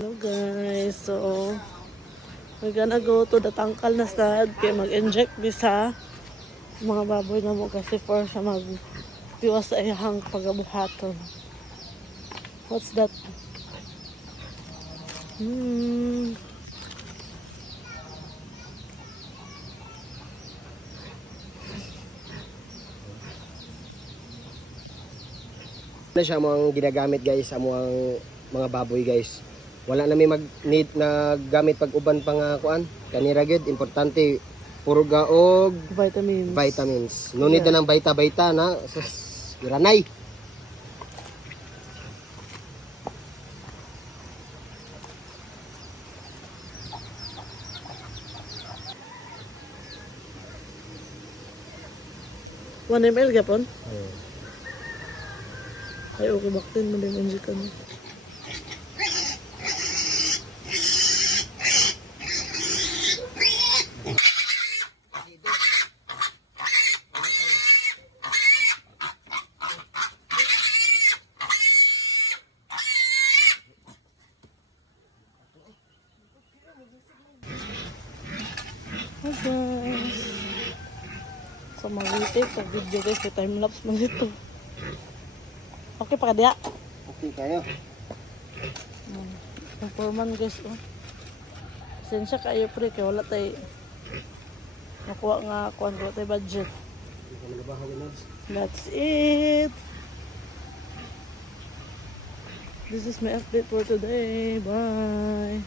Hello guys, so we're gonna go to the tangkal na sad kaya mag-inject sa mga baboy na mo kasi for sa magpiwas sa ihang pagabuhaton. What's that? Na siya mga ginagamit guys sa mga baboy guys. Wala na may mag-need na gamit pag uban pa nga kuan. Kanira gid importante puro gaog vitamins. No need na ng baita-baita na sa iranay. One ml gapon? Ay, okay, baktin mo din inject ka mo. Hi guys. So mag-retake sa video guys, may time-lapse mo dito. Okay pa ka diya? Okay kayo. Ang foreman guys, oh. Sensya kayo pre, kaya wala tayo nakuha nga, wala tayo budget. That's it. This is my update for today. Bye.